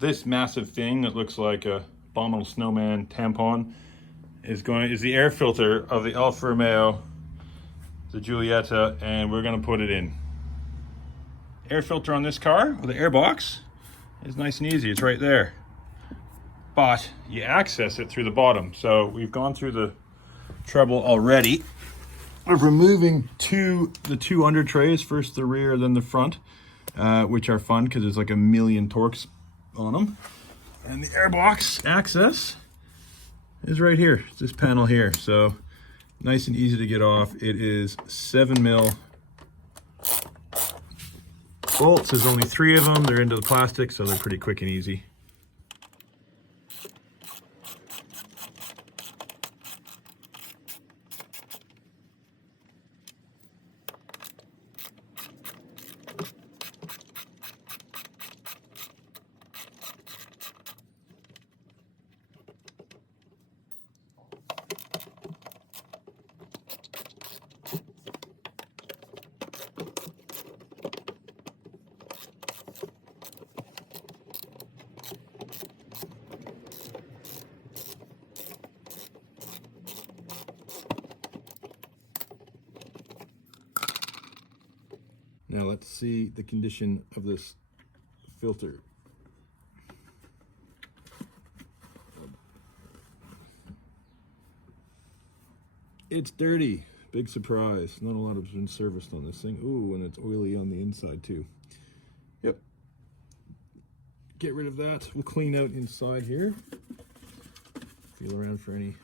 This massive thing that looks like a abominable snowman tampon is the air filter of the Alfa Romeo, the Giulietta, and we're gonna put it in. Air filter on this car with the air box is nice and easy. It's right there, but you access it through the bottom. So we've gone through the trouble already of removing the two under trays, first the rear, then the front, which are fun because there's like a million torques on them. And the airbox access is right here. It's this panel here. So nice and easy to get off. It is 7mm bolts. There's only 3 of them. They're into the plastic, so they're pretty quick and easy. Now let's see the condition of this filter. It's dirty. Big surprise. Not a lot has been serviced on this thing. Ooh, and it's oily on the inside too. Yep. Get rid of that. We'll clean out inside here. Feel around for any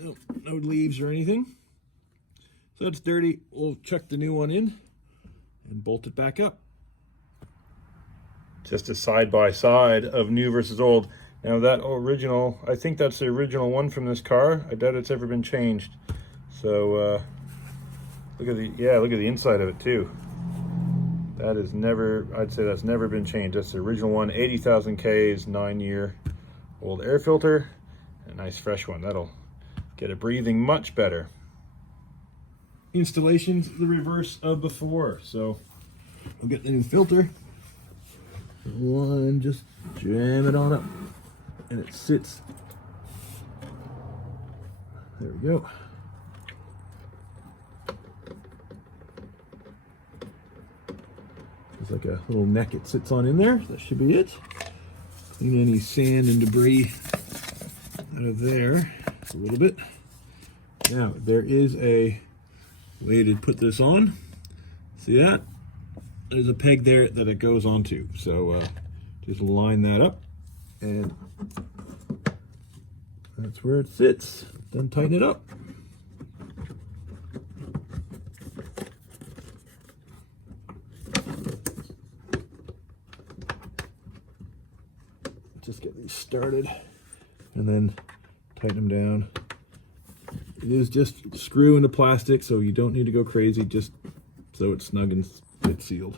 no leaves or anything. So it's dirty. We'll chuck the new one in and bolt it back up. Just a side-by-side of new versus old. Now that original, I think that's the original one from this car. I doubt it's ever been changed. So look at the inside of it too. That is never, I'd say that's never been changed. That's the original one, 80,000 Ks, 9-year old air filter. A nice fresh one. That'll get it breathing much better. Installation's the reverse of before. So we'll get the new filter. One, just jam it on up and it sits. There we go. There's like a little neck it sits on in there. That should be it. Clean any sand and debris out of there a little bit. Now there is a way to put this on. See that? There's a peg there that it goes onto. So just line that up and that's where it sits. Then tighten it up. Just get these started and then tighten them down. It is just screw into plastic, so you don't need to go crazy, just so it's snug and it's sealed.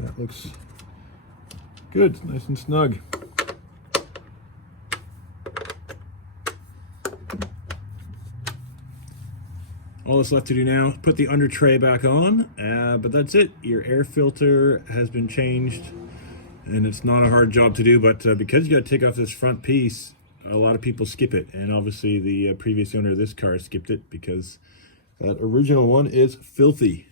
That looks good, nice and snug. All that's left to do now, put the under tray back on, but that's it. Your air filter has been changed, and it's not a hard job to do, but because you got to take off this front piece, a lot of people skip it, and obviously the previous owner of this car skipped it because that original one is filthy.